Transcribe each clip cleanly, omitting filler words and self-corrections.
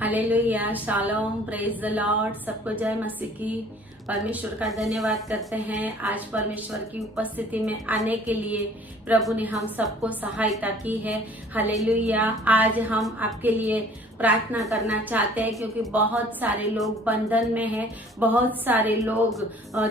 Hallelujah, shalom, praise the Lord. सबको जय मसीह की। परमेश्वर का धन्यवाद करते हैं आज परमेश्वर की उपस्थिति में आने के लिए प्रभु ने हम सबको सहायता की है। हालेलुया। आज हम आपके लिए प्रार्थना करना चाहते हैं क्योंकि बहुत सारे लोग बंधन में हैं, बहुत सारे लोग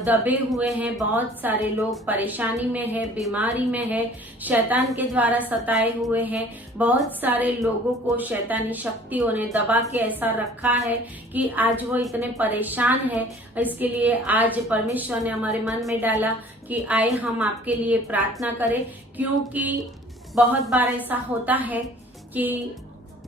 दबे हुए हैं, बहुत सारे लोग परेशानी में है, बीमारी में है, शैतान के द्वारा सताए हुए हैं। बहुत सारे लोगों को शैतानी शक्तियों ने दबा के ऐसा रखा है कि आज वो इतने परेशान है। इसके लिए आज परमेश्वर ने हमारे मन में डाला कि आए हम आपके लिए प्रार्थना करें, क्योंकि बहुत बार ऐसा होता है कि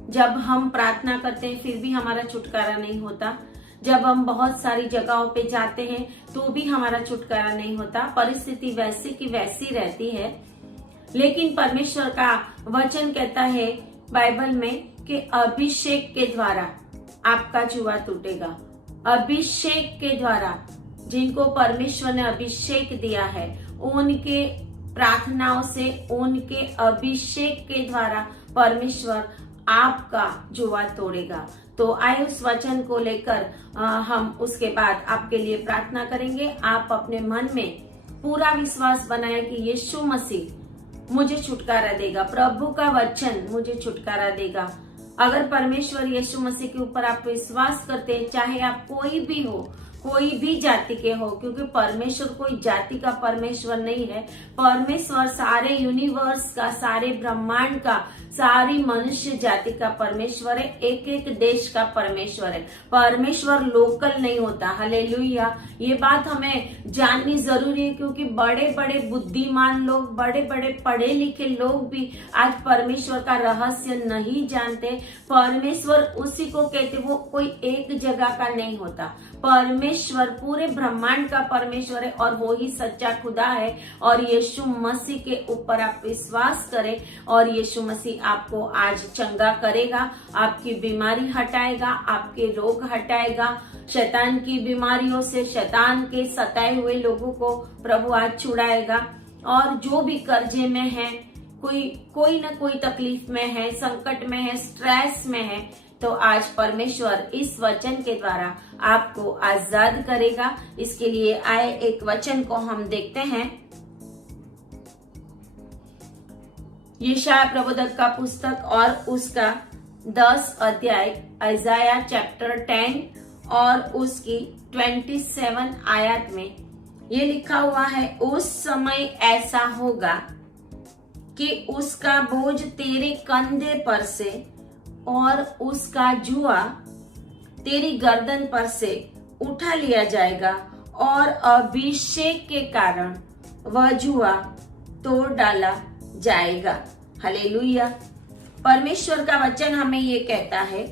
जब हम प्रार्थना करते हैं फिर भी हमारा छुटकारा नहीं होता। जब हम बहुत सारी जगहों पे जाते हैं तो भी हमारा छुटकारा नहीं होता। परिस्थिति वैसी की वैसी रहती है। लेकिन परमेश्वर का वचन कहता है बाइबल में कि अभिषेक के द्वारा आपका जुआ टूटेगा। अभिषेक के द्वारा, जिनको परमेश्वर ने अभिषेक दिया है, उनके प्रार्थनाओं से, उनके अभिषेक के द्वारा परमेश्वर आपका जुआ तोड़ेगा। तो आए उस वचन को लेकर हम उसके बाद आपके लिए प्रार्थना करेंगे। आप अपने मन में पूरा विश्वास बनाए कि यीशु मसीह मुझे छुटकारा देगा, प्रभु का वचन मुझे छुटकारा देगा। अगर परमेश्वर यीशु मसीह के ऊपर आप विश्वास करते हैं, चाहे आप कोई भी हो, कोई भी जाति के हो, क्योंकि परमेश्वर कोई जाति का परमेश्वर नहीं है। परमेश्वर सारे यूनिवर्स का, सारे ब्रह्मांड का, सारी मनुष्य जाति का परमेश्वर है। एक एक देश का परमेश्वर है। परमेश्वर लोकल नहीं होता। हालेलुया। ये बात हमें जाननी जरूरी है, क्योंकि बड़े बड़े बुद्धिमान लोग, बड़े बड़े पढ़े लिखे लोग भी आज परमेश्वर का रहस्य नहीं जानते। परमेश्वर उसी को कहते, वो कोई एक जगह का नहीं होता। परमेश्वर पूरे ब्रह्मांड का परमेश्वर है और वो ही सच्चा खुदा है। और यीशु मसीह के ऊपर आप विश्वास करें और यीशु मसीह आपको आज चंगा करेगा, आपकी बीमारी हटाएगा, आपके रोग हटाएगा। शैतान की बीमारियों से, शैतान के सताए हुए लोगों को प्रभु आज छुड़ाएगा। और जो भी कर्जे में है, कोई ना कोई तकलीफ में है, संकट में है, स्ट्रेस में है, तो आज परमेश्वर इस वचन के द्वारा आपको आजाद करेगा। इसके लिए आए एक वचन को हम देखते हैं। यशायाह प्रवक्ता का पुस्तक और उसका 10 अध्याय, इज़ाया चैप्टर 10 और उसकी 27 आयत में ये लिखा हुआ है, उस समय ऐसा होगा कि उसका बोझ तेरे कंधे पर से और उसका जुआ तेरी गर्दन पर से उठा लिया जाएगा और अभिषेक के कारण वह जुआ तोड़ डाला जाएगा। हालेलुया। परमेश्वर का वचन हमें ये कहता है।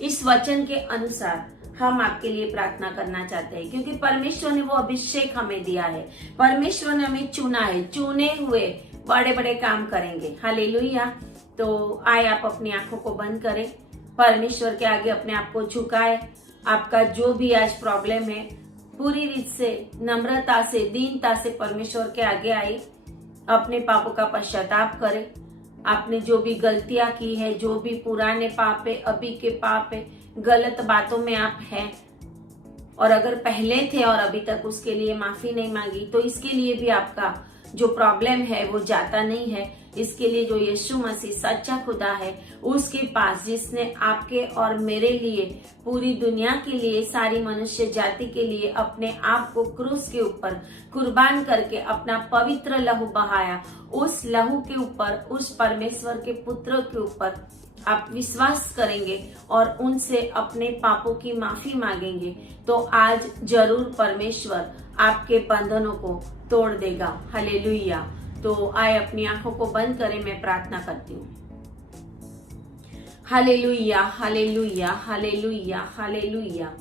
इस वचन के अनुसार हम आपके लिए प्रार्थना करना चाहते हैं, क्योंकि परमेश्वर ने वो अभिषेक हमें दिया है। परमेश्वर ने हमें चुना है, चुने हुए बड़े बड़े काम करेंगे। हालेलुया। तो आए आप अपनी आंखों को बंद करें, परमेश्वर के आगे अपने आप को झुकाए। आपका जो भी आज प्रॉब्लम है, पूरी रीत से, नम्रता से, दीनता से परमेश्वर के आगे आए। अपने पापों का पश्चाताप करें। आपने जो भी गलतियां की है, जो भी पुराने पाप है, अभी के पाप है, गलत बातों में आप हैं, और अगर पहले थे और अभी तक उसके लिए माफी नहीं मांगी, तो इसके लिए भी आपका जो प्रॉब्लम है वो जाता नहीं है। इसके लिए जो यीशु मसीह सच्चा खुदा है, उसके पास, जिसने आपके और मेरे लिए, पूरी दुनिया के लिए, सारी मनुष्य जाति के लिए अपने आप को क्रूस के ऊपर कुर्बान करके अपना पवित्र लहू बहाया, उस लहू के ऊपर, उस परमेश्वर के पुत्र के ऊपर आप विश्वास करेंगे और उनसे अपने पापों की माफी मांगेंगे, तो आज जरूर परमेश्वर आपके बंधनों को तोड़ देगा। हालेलुया। तो आए अपनी आंखों को बंद करें, मैं प्रार्थना करती हूँ। Hallelujah, hallelujah, hallelujah, hallelujah.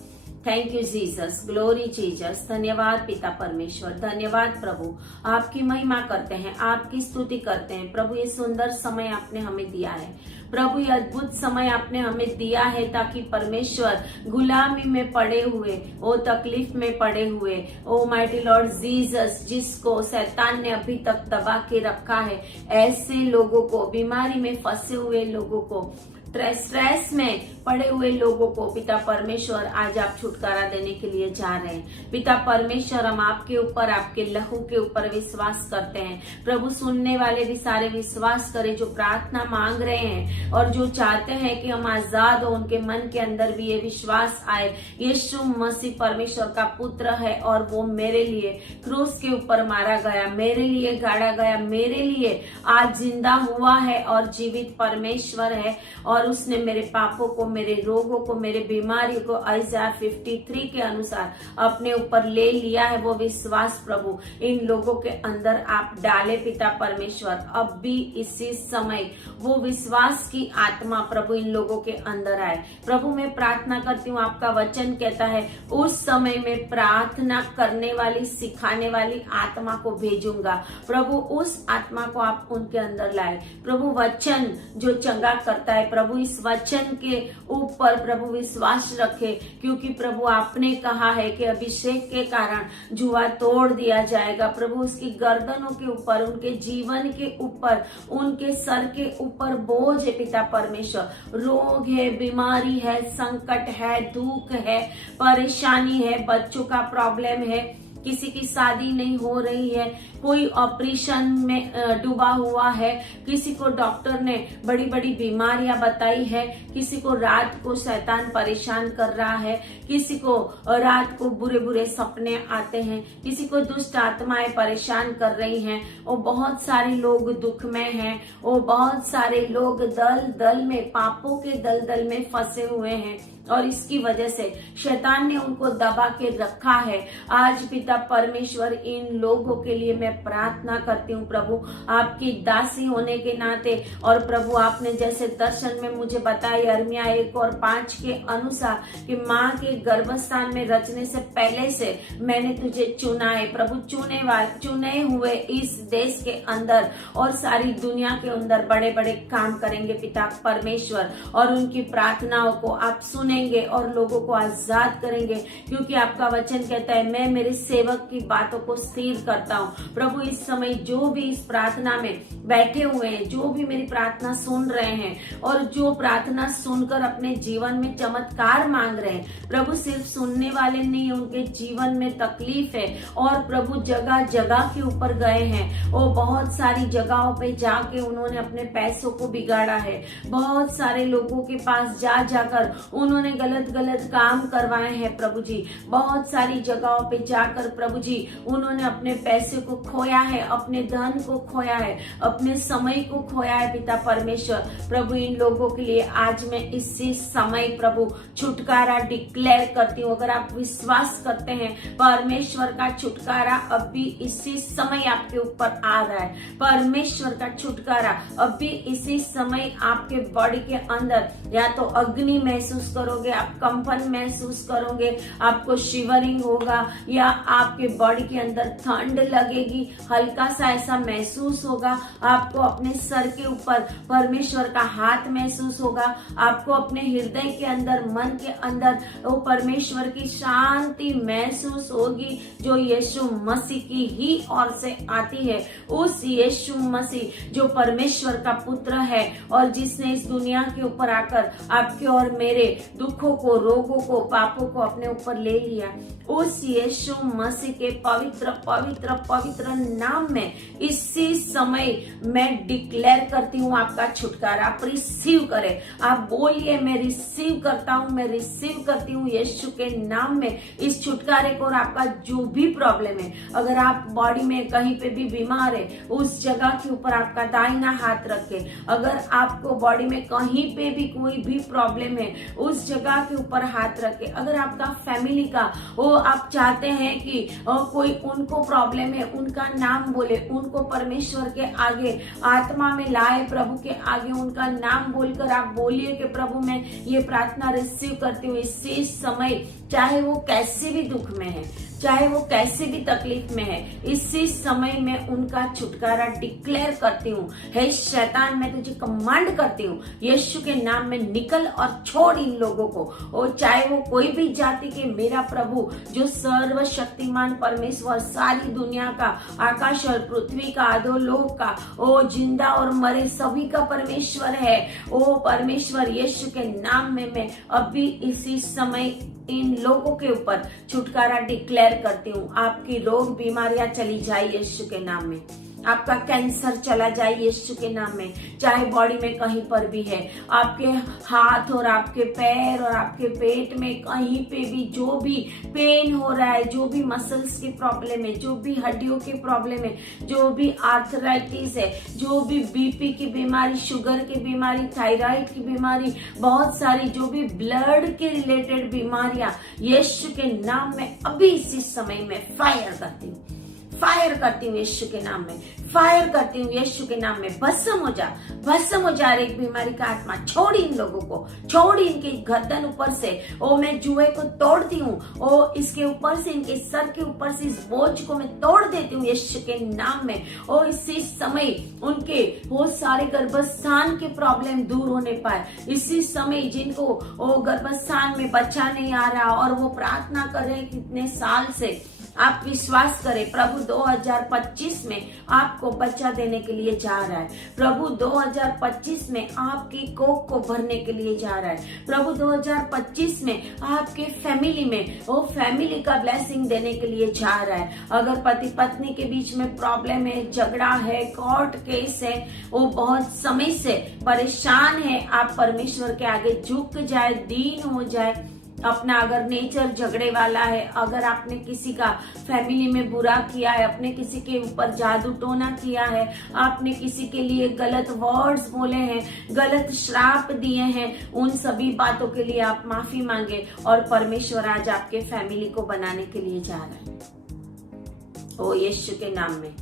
Thank you Jesus, glory Jesus. धन्यवाद पिता परमेश्वर, धन्यवाद प्रभु। आपकी महिमा करते हैं, आपकी स्तुति करते हैं प्रभु। ये सुंदर समय आपने हमें दिया है प्रभु, ये अद्भुत समय आपने हमें दिया है, ताकि परमेश्वर गुलामी में पड़े हुए, ओ तकलीफ में पड़े हुए, ओ माइटी लॉर्ड जीसस, जिसको शैतान ने अभी तक दबा के रखा है, ऐसे लोगों को, बीमारी में फंसे हुए लोगों को स्ट्रेस में पड़े हुए लोगों को पिता परमेश्वर आज आप छुटकारा देने के लिए जा रहे हैं। पिता परमेश्वर, हम आपके ऊपर, आपके लहू के ऊपर विश्वास करते हैं। प्रभु, सुनने वाले भी सारे विश्वास करें जो प्रार्थना मांग रहे हैं और जो चाहते हैं कि हम आजाद हो, उनके मन के अंदर भी ये विश्वास आए, यीशु मसीह परमेश्वर का पुत्र है और वो मेरे लिए क्रूस के ऊपर मारा गया, मेरे लिए गाड़ा गया, मेरे लिए आज जिंदा हुआ है और जीवित परमेश्वर है और उसने मेरे पापों को, मेरे रोगों को, मेरे बीमारियों को Isaiah 53 के अनुसार अपने ऊपर ले लिया है। वो विश्वास प्रभु इन लोगों के अंदर आप डाले पिता परमेश्वर। अब भी इसी समय वो विश्वास की आत्मा प्रभु इन लोगों के अंदर आए। प्रभु, मैं प्रार्थना करती हूँ, आपका वचन कहता है उस समय में प्रार्थना करने वाली, सिखाने वाली आत्मा को भेजूंगा। प्रभु, उस आत्मा को आप उनके अंदर लाए। प्रभु, वचन जो चंगा करता है, प्रभु इस वचन के ऊपर प्रभु विश्वास रखे, क्योंकि प्रभु आपने कहा है कि अभिषेक के कारण जुआ तोड़ दिया जाएगा। प्रभु, उसकी गर्दनों के ऊपर, उनके जीवन के ऊपर, उनके सर के ऊपर बोझ है पिता परमेश्वर। रोग है, बीमारी है, संकट है, दुख है, परेशानी है, बच्चों का प्रॉब्लम है, किसी की शादी नहीं हो रही है, कोई ऑपरेशन में डूबा हुआ है, किसी को डॉक्टर ने बड़ी बड़ी बीमारियां बताई है, किसी को रात को शैतान परेशान कर रहा है, किसी को रात को बुरे बुरे सपने आते हैं, किसी को दुष्ट आत्माएं परेशान कर रही हैं, और बहुत सारे लोग दुख में हैं, और बहुत सारे लोग दल दल में, पापों के दल दल में फंसे हुए हैं और इसकी वजह से शैतान ने उनको दबा के रखा है। आज पिता परमेश्वर इन लोगों के लिए मैं प्रार्थना करती हूँ प्रभु, आपकी दासी होने के नाते, और प्रभु आपने जैसे दर्शन में मुझे बताया यिर्मयाह 1:5 के अनुसार कि माँ के गर्भस्थान में रचने से पहले से मैंने तुझे चुना है। प्रभु, चुने हुए इस देश के अंदर और सारी दुनिया के अंदर बड़े बड़े काम करेंगे पिता परमेश्वर, और उनकी प्रार्थनाओं को आप सुने और लोगों को आजाद करेंगे, क्योंकि आपका वचन कहता है मैं मेरे सेवक की बातों को स्थिर करता हूँ। प्रभु, इस समय जो भी इस प्रार्थना में बैठे हुए हैं, जो भी मेरी प्रार्थना सुन रहे हैं और जो प्रार्थना सुनकर अपने जीवन में चमत्कार मांग रहे हैं, प्रभु सिर्फ सुनने वाले नहीं, उनके जीवन में तकलीफ है और प्रभु जगह जगह के ऊपर गए हैं, और बहुत सारी जगहों पे जाके उन्होंने अपने पैसों को बिगाड़ा है, बहुत सारे लोगों के पास जा जाकर उन्होंने गलत गलत काम करवाए हैं प्रभु जी, बहुत सारी जगहों पे जाकर प्रभु जी उन्होंने अपने पैसे को खोया है, अपने धन को खोया है, अपने समय को खोया है पिता परमेश्वर। प्रभु, इन लोगों के लिए आज मैं इसी समय प्रभु छुटकारा डिक्लेयर करती हूँ। अगर आप विश्वास करते हैं परमेश्वर का छुटकारा अभी इसी समय आपके ऊपर आ रहा है, परमेश्वर का छुटकारा अभी इसी समय आपके बॉडी के अंदर, या तो अग्नि महसूस करोगे, आप कंपन महसूस करोगे, आपको शिवरिंग होगा, या आपके बॉडी के अंदर ठंड लगेगी, हल्का सा ऐसा महसूस होगा, आपको अपने सर के ऊपर परमेश्वर का हाथ महसूस होगा, आपको अपने हृदय के अंदर, मन के अंदर वो परमेश्वर की शांति महसूस होगी जो यीशु मसीह की ही ओर से आती है। उस यीशु मसीह जो परमेश्वर का पुत्र है और जिसने इस दुनिया के ऊपर आकर आपके और मेरे दुखों को, रोगों को, पापों को अपने ऊपर ले लिया, उस यीशु मसीह के पवित्र पवित्र पवित्र नाम में इसी समय मैं डिक्लेयर करती हूँ आपका छुटकारा। आप रिसीव करें, आप बोलिए मैं रिसीव करता हूँ, मैं रिसीव करती हूँ यीशु के नाम में इस छुटकारे को। और आपका जो भी प्रॉब्लम है, अगर आप बॉडी में कहीं पे भी बीमार है, उस जगह के ऊपर आपका दाहिना हाथ रखे। अगर आपको बॉडी में कहीं पे भी कोई भी प्रॉब्लम है, उस जगह के ऊपर हाथ रखे। अगर आपका फैमिली का वो आप चाहते हैं कि कोई उनको प्रॉब्लम है, उनका नाम बोले, उनको परमेश्वर के आगे आत्मा में लाए, प्रभु के आगे उनका नाम बोलकर आप बोलिए कि प्रभु मैं ये प्रार्थना रिसीव करती हूँ इसी समय, चाहे वो कैसे भी दुख में है, चाहे वो कैसे भी तकलीफ में है, इसी समय में उनका छुटकारा डिक्लेयर करती हूँ। हे शैतान, मैं तुझे कमांड करती हूँ, यीशु के नाम में निकल और छोड़ इन लोगों को। और चाहे वो कोई भी जाति के, मेरा प्रभु जो सर्वशक्तिमान परमेश्वर, सारी दुनिया का, आकाश और पृथ्वी का, अधोलोक का, ओ जिंदा और मरे सभी का परमेश्वर है। ओ परमेश्वर, यीशु के नाम में मैं अभी इसी समय इन लोगों के ऊपर छुटकारा डिक्लेयर करती हूँ। आपकी रोग बीमारियां चली जाए यीशु के नाम में, आपका कैंसर चला जाए यीशु के नाम में, चाहे बॉडी में कहीं पर भी है, आपके हाथ और आपके पैर और आपके पेट में कहीं पे भी जो भी पेन हो रहा है, जो भी मसल्स की प्रॉब्लम है, जो भी हड्डियों की प्रॉब्लम है, जो भी आर्थराइटिस है, जो भी बीपी की बीमारी, शुगर की बीमारी, थायराइड की बीमारी, बहुत सारी जो भी ब्लड के रिलेटेड बीमारियां, यीशु के नाम में अभी इसी समय में फायर करती हूँ, फायर करती हूँ यीशु के नाम में, फायर करती हूँ यीशु के नाम में। भस्म हो जा, भस्म हो जा। एक बीमारी का आत्मा छोड़ इन लोगों को, छोड़ इनकी गर्दन ऊपर से। ओ मैं जुए को तोड़ती हूँ, ओ इसके ऊपर से, इनके सर के ऊपर से इस बोझ को मैं तोड़ देती हूँ यीशु के नाम में। ओ इसी समय उनके बहुत सारे गर्भस्थान के प्रॉब्लम दूर होने पाए। इसी समय जिनको ओ गर्भस्थान में बच्चा नहीं आ रहा और वो प्रार्थना कर रहे हैं कितने साल से, आप विश्वास करें, प्रभु 2025 में आपको बच्चा देने के लिए जा रहा है। प्रभु 2025 में आपकी कोख को भरने के लिए जा रहा है। प्रभु 2025 में आपके फैमिली में वो फैमिली का ब्लेसिंग देने के लिए जा रहा है। अगर पति पत्नी के बीच में प्रॉब्लम है, झगड़ा है, कोर्ट केस है, वो बहुत समय से परेशान है, आप परमेश्वर के आगे झुक जाए, दीन हो जाए। अपना अगर नेचर झगड़े वाला है, अगर आपने किसी का फैमिली में बुरा किया है, अपने किसी के ऊपर जादू टोना किया है, आपने किसी के लिए गलत वर्ड्स बोले हैं, गलत श्राप दिए हैं, उन सभी बातों के लिए आप माफी मांगे और परमेश्वर आज आपके फैमिली को बनाने के लिए जा रहा है। ओ यीशु के नाम में,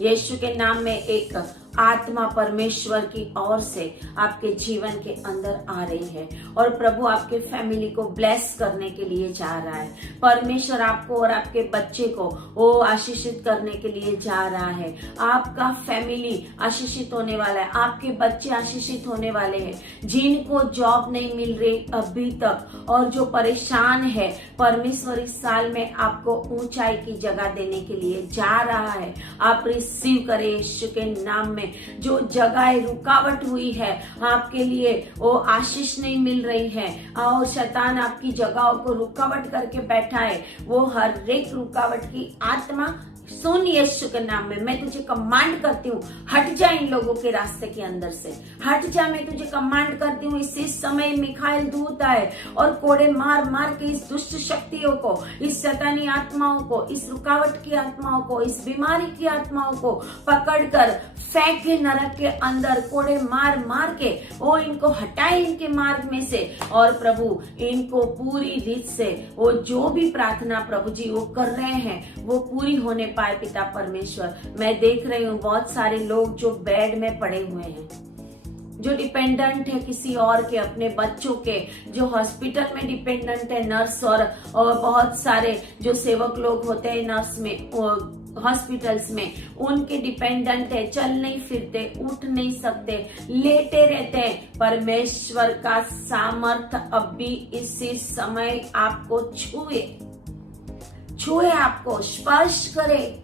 यीशु के नाम में एक आत्मा परमेश्वर की ओर से आपके जीवन के अंदर आ रही है और प्रभु आपके फैमिली को ब्लेस करने के लिए जा रहा है। परमेश्वर आपको और आपके बच्चे को वो आशीषित करने के लिए जा रहा है। आपका फैमिली आशीषित होने वाला है, आपके बच्चे आशीषित होने वाले हैं। जिनको जॉब नहीं मिल रही अभी तक और जो परेशान है, परमेश्वर इस साल में आपको ऊंचाई की जगह देने के लिए जा रहा है। आप रिसीव करें यीशु के नाम में। जो जगह रुकावट हुई है आपके लिए, वो आशीष नहीं मिल रही है और शैतान आपकी जगहों को रुकावट करके बैठा है, वो हर एक रुकावट की आत्मा सुन यीशु के नाम में। मैं तुझे कमांड करती हूँ, हट जा इन लोगों के रास्ते के अंदर से, हट जा। मैं तुझे कमांड करती हूँ, इसी समय मिखाइल दूत आए और कोड़े मार मार के इस दुष्ट शक्तियों को, इस शैतानी आत्माओं को, इस रुकावट की आत्माओं को, इस बीमारी की आत्माओं को पकड़कर फेंके नरक के अंदर। कोड़े मार मार के वो इनको हटाए इनके मार्ग में से और प्रभु इनको पूरी रीत से वो जो भी प्रार्थना प्रभु जी वो कर रहे हैं वो पूरी होने पाए। पिता परमेश्वर, मैं देख रही हूँ बहुत सारे लोग जो बेड में पड़े हुए हैं, जो डिपेंडेंट है किसी और के, अपने बच्चों के, जो हॉस्पिटल में डिपेंडेंट है, नर्स और बहुत सारे जो सेवक लोग होते हैं नर्स में, हॉस्पिटल्स में, उनके डिपेंडेंट है, चल नहीं फिरते, उठ नहीं सकते, लेटे रहते हैं। परमेश्वर का सामर्थ अभी इसी समय आपको छुए, आपको स्पर्श करे।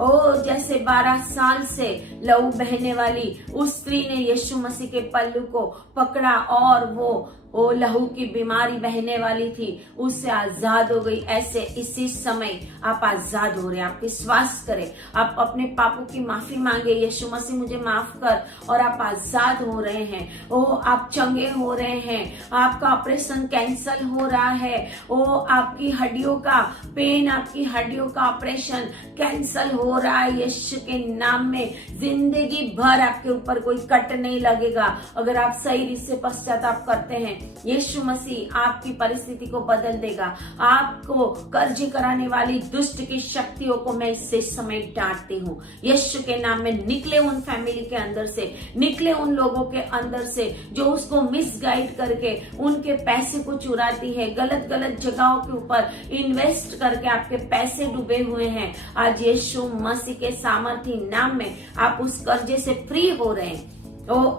ओ जैसे 12 साल से लहू बहने वाली उस स्त्री ने यीशु मसीह के पल्लू को पकड़ा और वो लहू की बीमारी बहने वाली थी, उससे आजाद हो गई। ऐसे इसी समय आप आजाद हो रहे हैं। आप विश्वास करें, आप अपने पापों की माफी मांगे, यीशु मसीह मुझे माफ कर, और आप आजाद हो रहे हैं। ओ आप चंगे हो रहे हैं, आपका ऑपरेशन कैंसल हो रहा है। ओ आपकी हड्डियों का पेन, आपकी हड्डियों का ऑपरेशन कैंसल हो रहा है यीशु के नाम में। जिंदगी भर आपके ऊपर कोई कट नहीं लगेगा। अगर आप सही रीत से पश्चाताप करते हैं, यीशु मसीह आपकी परिस्थिति को बदल देगा। आपको कर्ज कराने वाली दुष्ट की शक्तियों को मैं इससे समय डांटती हूँ। यीशु के नाम में निकले उन फैमिली के अंदर से, निकले उन लोगों के अंदर से जो उसको मिसगाइड करके उनके पैसे को चुराती है, गलत गलत जगहों के ऊपर इन्वेस्ट करके आपके पैसे डूबे हुए हैं। आज यीशु मसीह के सामर्थी नाम में आप उस कर्जे से फ्री हो रहे हैं,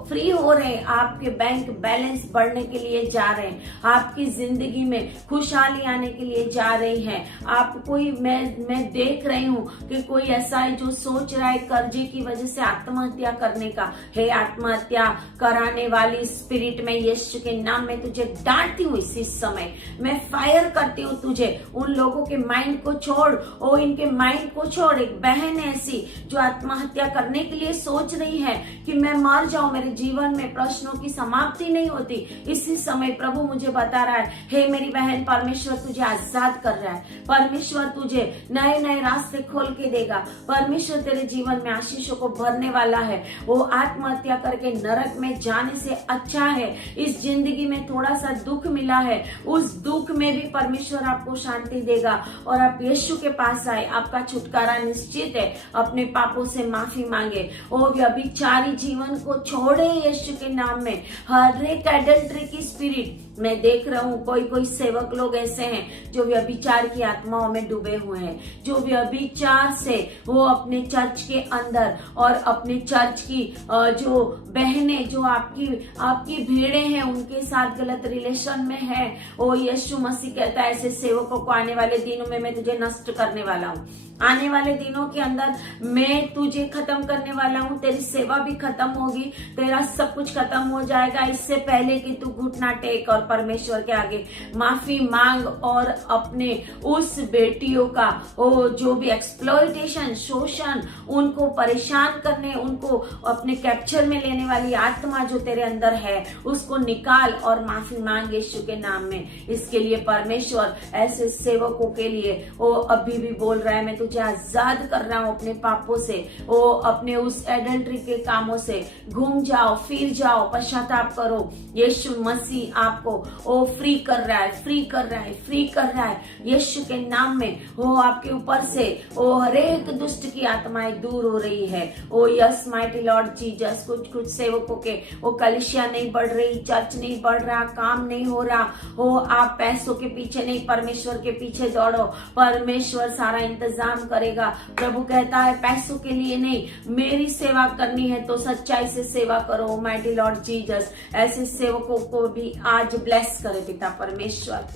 फ्री हो रहे हैं। आपके बैंक बैलेंस बढ़ने के लिए जा रहे हैं, आपकी जिंदगी में खुशहाली आने के लिए जा रही है। आप कोई मैं देख रही हूँ कि कोई ऐसा है जो सोच रहा है कर्जे की वजह से आत्महत्या करने का। हे आत्महत्या कराने वाली स्पिरिट में यीशु के नाम में तुझे डांटती हूँ। इसी समय मैं फायर करती हूँ तुझे। उन लोगों के माइंड को छोड़, ओ इनके माइंड को छोड़। एक बहन ऐसी जो आत्महत्या करने के लिए सोच रही है कि मैं मर जाओ, मेरे जीवन में प्रश्नों की समाप्ति नहीं होती। इसी समय प्रभु मुझे बता रहा है, हे मेरी बहन, परमेश्वर तुझे आजाद कर रहा है। परमेश्वर तुझे नए नए रास्ते खोल के देगा। परमेश्वर तेरे जीवन में आशीषों को भरने वाला है। वो आत्महत्या करके नरक में जाने से अच्छा है इस जिंदगी में थोड़ा सा दुख मिला है, उस दुख में भी परमेश्वर आपको शांति देगा और आप यीशु के पास आए। आपका छुटकारा निश्चित है। अपने पापों से माफी मांगे। वो व्यभिचारी जीवन को छोड़े यीशु के नाम में। हर एक एडल्ट्री की स्पिरिट मैं देख रहा हूँ, कोई सेवक लोग ऐसे हैं जो व्यभिचार की आत्माओं में डूबे हुए हैं, जो व्यभिचार से वो अपने चर्च के अंदर और अपने चर्च की जो बहनें, जो आपकी भेड़े हैं, उनके साथ गलत रिलेशन में है। ओ यीशु मसीह कहता है ऐसे सेवकों को आने वाले दिनों में मैं तुझे नष्ट करने वाला हूँ। आने वाले दिनों के अंदर मैं तुझे खत्म करने वाला हूँ। तेरी सेवा भी खत्म होगी, तेरा सब कुछ खत्म हो जाएगा। इससे पहले कि तू घुटना टेक और परमेश्वर के आगे माफी मांग और अपने उस बेटियों का वो जो भी एक्सप्लॉयटेशन, शोषण, उनको परेशान करने, उनको अपने कैप्चर में लेने वाली आत्मा जो तेरे अंदर है उसको निकाल और माफी मांग यीशु के नाम में। इसके लिए परमेश्वर ऐसे सेवकों के लिए वो अभी भी बोल रहा है, मैं तुझे आजाद कर रहा हूँ अपने पापों से। वो अपने उस एडल्ट्री के कामों से घूम जाओ, फिर जाओ, पश्चाताप करो। यीशु मसीह आपको वो फ्री कर रहा है, फ्री कर रहा है, फ्री कर रहा है। यीशु के नाम में वो आपके ऊपर से वो हरेक दुष्ट की आत्माएं दूर हो रही है। ओ यस माइटी लॉर्ड जीसस। कुछ सेवकों के वो कलिसिया नहीं बढ़ रही, चर्च नहीं बढ़ रहा, काम नहीं हो रहा हो। आप पैसों के पीछे नहीं, परमेश्वर के पीछे दौड़ो। परमेश्वर सारा इंतजाम करेगा। प्रभु कहता है पैसों के लिए नहीं, मेरी सेवा करनी है तो सच्चाई से सेवा करो। माइटी लॉर्ड जीसस ऐसे सेवकों को भी आज ब्लेस करे पिता परमेश्वर,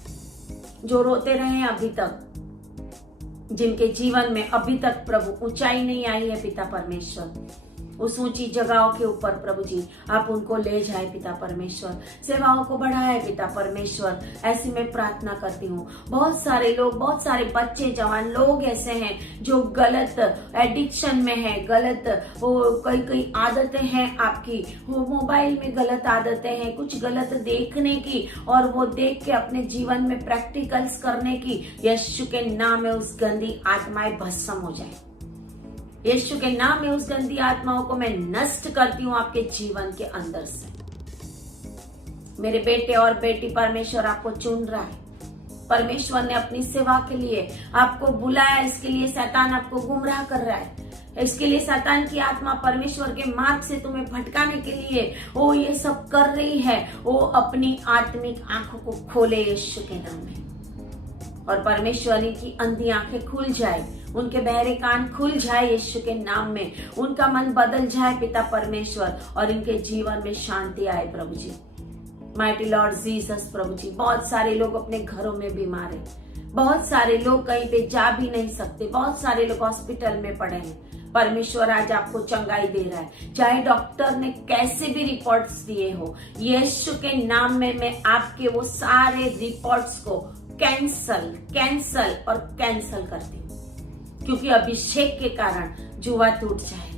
जो रोते रहे अभी तक, जिनके जीवन में अभी तक प्रभु ऊंचाई नहीं आई है पिता परमेश्वर, उस ऊंची जगहों के ऊपर प्रभु जी आप उनको ले जाए पिता परमेश्वर, सेवाओं को बढ़ाए पिता परमेश्वर। ऐसी मैं प्रार्थना करती हूँ। बहुत सारे लोग, बहुत सारे बच्चे, जवान लोग ऐसे हैं जो गलत एडिक्शन में है, गलत वो कई आदतें हैं आपकी, वो मोबाइल में गलत आदतें हैं, कुछ गलत देखने की और वो देख के अपने जीवन में प्रैक्टिकल्स करने की। यीशु के नाम में उस गंदी आत्माएं भस्म हो जाए। यीशु के नाम में उस गंदी आत्माओं को मैं नष्ट करती हूँ आपके जीवन के अंदर से। मेरे बेटे और बेटी, परमेश्वर आपको चुन रहा है। परमेश्वर ने अपनी सेवा के लिए आपको बुलाया। इसके लिए शैतान आपको गुमराह कर रहा है। इसके लिए शैतान की आत्मा परमेश्वर के मार्ग से तुम्हें भटकाने के लिए वो ये सब कर रही है। वो अपनी आत्मिक आंखों को खोले यीशु के नाम में, और परमेश्वर की अंधी आंखें खुल जाए, उनके बहरे कान खुल जाए यीशु के नाम में, उनका मन बदल जाए पिता परमेश्वर, और इनके जीवन में शांति आए प्रभु जी। माइटी लॉर्ड जीसस प्रभु जी। बहुत सारे लोग अपने घरों में बीमार हैं, बहुत सारे लोग कहीं पे जा भी नहीं सकते, बहुत सारे लोग हॉस्पिटल में पड़े हैं। परमेश्वर आज आपको चंगाई दे रहा है, चाहे डॉक्टर ने कैसे भी रिपोर्ट्स दिए हो। यीशु के नाम में मैं आपके वो सारे रिपोर्ट्स को कैंसल और कैंसल करती हूँ, क्योंकि अभिषेक के कारण जुआ टूट जाएगा।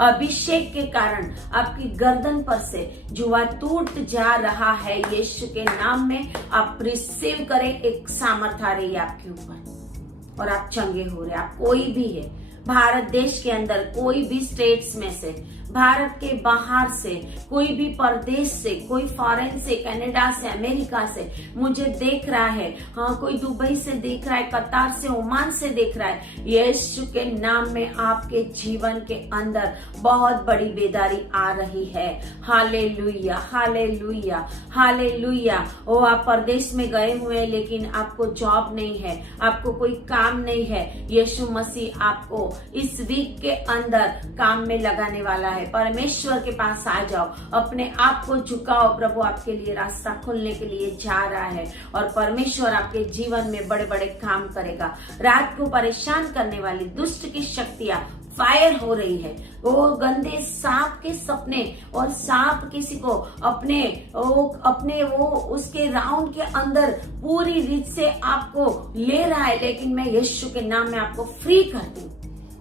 अभिषेक के कारण आपकी गर्दन पर से जुआ टूट जा रहा है। यीशु के नाम में आप रिसीव करें। एक सामर्थ आ रही है आपके ऊपर और आप चंगे हो रहे। आप कोई भी है भारत देश के अंदर, कोई भी स्टेट्स में से, भारत के बाहर से, कोई भी परदेश से, कोई फॉरेन से, कनाडा से, अमेरिका से मुझे देख रहा है, हाँ कोई दुबई से देख रहा है, कतार से, ओमान से देख रहा है, यीशु के नाम में आपके जीवन के अंदर बहुत बड़ी बेदारी आ रही है। Hallelujah, hallelujah, hallelujah. ओ आप परदेश में गए हुए हैं लेकिन आपको जॉब नहीं है, आपको कोई काम नहीं है, यीशु मसीह आपको इस वीक के अंदर काम में लगाने वाला है। परमेश्वर के पास आ जाओ, अपने आप को झुकाओ, प्रभु आपके लिए रास्ता खोलने के लिए जा रहा है और परमेश्वर आपके जीवन में बड़े बड़े काम करेगा। रात को परेशान करने वाली दुष्ट की शक्तियां फायर हो रही है। वो गंदे सांप के सपने और सांप किसी को अपने वो उसके राउंड के अंदर पूरी रीत से आपको ले रहा है, लेकिन मैं यीशु के नाम में आपको फ्री करती हूँ।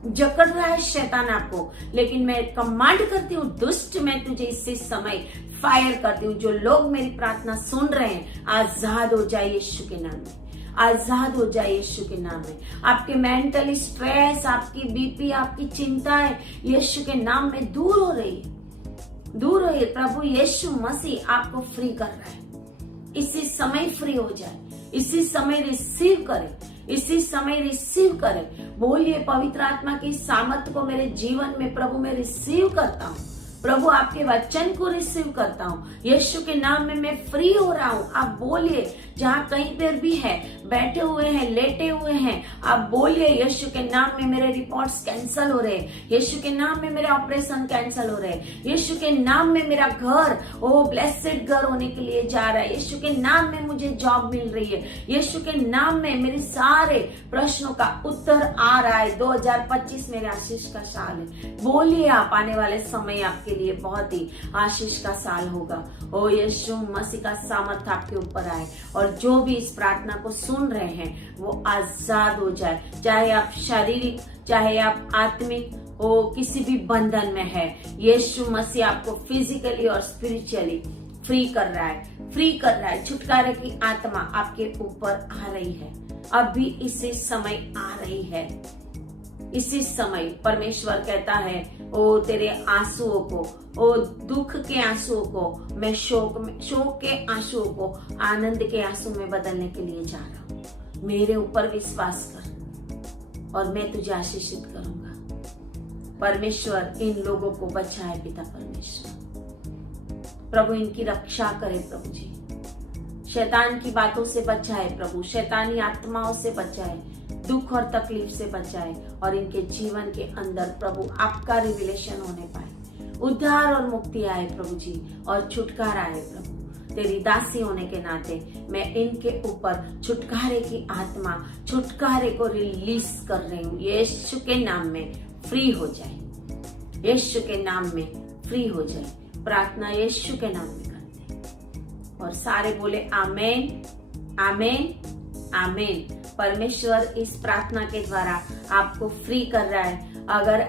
जकड़ रहा है शैतान आपको, लेकिन मैं कमांड करती हूँ, दुष्ट मैं तुझे इसी समय फायर करती हूँ। जो लोग मेरी प्रार्थना सुन रहे हैं, आजाद हो जाए यीशु के नाम में, आजाद हो जाए यीशु के नाम में। आपके मेंटल स्ट्रेस, आपकी बीपी, आपकी चिंताएं यीशु के नाम में दूर हो रही है, दूर हो रही है। प्रभु यीशु मसीह आपको फ्री कर रहा है। इसी समय फ्री हो जाए, इसी समय रिसीव करें, इसी समय रिसीव करें। बोलिए, पवित्र आत्मा की सामर्थ को मेरे जीवन में प्रभु मैं रिसीव करता हूँ, प्रभु आपके वचन को रिसीव करता हूँ, यीशु के नाम में मैं फ्री हो रहा हूँ। आप बोलिए, जहाँ कहीं पर भी है, बैठे हुए हैं, लेटे हुए हैं, आप बोलिए, यीशु के नाम में मेरे रिपोर्ट्स कैंसिल हो रहे हैं, यीशु के नाम में मेरे ऑपरेशन कैंसिल हो रहे हैं, यीशु के नाम में मेरा घर ब्लेसेड घर होने के लिए जा रहा है, यीशु के नाम में मुझे जॉब मिल रही है, यीशु के नाम में मेरे सारे प्रश्नों का उत्तर आ रहा है। 2025 मेरे आशीष का साल है। बोलिए, आप आने वाले समय आपके लिए बहुत ही आशीष का साल होगा। ओ यीशु मसीह का सामर्थ आपके ऊपर आए और जो भी इस प्रार्थना को सुन रहे हैं वो आजाद हो जाए, चाहे आप शारीरिक, चाहे आप आत्मिक हो, किसी भी बंधन में है। यीशु मसीह आपको फिजिकली और स्पिरिचुअली फ्री कर रहा है, फ्री कर रहा है। छुटकारे की आत्मा आपके ऊपर आ रही है, अभी इसी समय आ रही है। इसी समय परमेश्वर कहता है, ओ तेरे आंसुओं को, ओ दुख के आंसुओं को मैं शोक के आंसुओं को आनंद के आंसू में बदलने के लिए जा रहा हूँ। मेरे ऊपर विश्वास कर और मैं तुझे आशीषित करूंगा। परमेश्वर इन लोगों को बचाए, पिता परमेश्वर प्रभु इनकी रक्षा करे, प्रभु जी शैतान की बातों से बचाए, प्रभु शैतानी आत्माओं से बचाए, दुख और तकलीफ से बचाए और इनके जीवन के अंदर प्रभु आपका रिविलेशन होने पाए, उद्धार और मुक्ति आए प्रभु जी और छुटकारा आए। प्रभु तेरी दासी होने के नाते मैं इनके ऊपर छुटकारे की आत्मा, छुटकारे को रिलीज कर रही हूँ। यीशु के नाम में फ्री हो जाए, यीशु के नाम में फ्री हो जाए। प्रार्थना यीशु के नाम में करते हैं और सारे बोले आमेन, आमेन, आमेन। परमेश्वर इस प्रार्थना के द्वारा आपको फ्री कर रहा है। अगर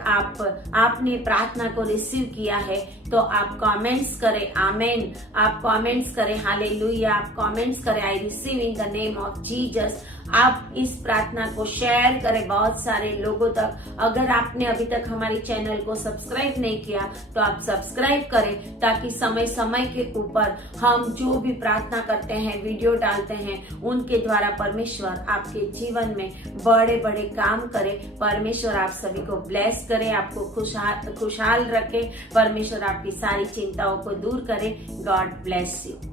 आपने प्रार्थना को रिसीव किया है तो आप कमेंट्स करें आमेन, आप कमेंट्स करें हालेलुया, आप कमेंट्स करें I receive in the name of Jesus. आप इस प्रार्थना को शेयर करें बहुत सारे लोगों तक। अगर आपने अभी तक हमारे चैनल को सब्सक्राइब नहीं किया तो आप सब्सक्राइब करें, ताकि समय समय के ऊपर हम जो भी प्रार्थना करते हैं, वीडियो डालते हैं, उनके द्वारा परमेश्वर आपके जीवन में बड़े बड़े काम करे। परमेश्वर आप सभी को ब्लेस करे, आपको खुशहाल रखे, परमेश्वर आपकी सारी चिंताओं को दूर करे। God bless you.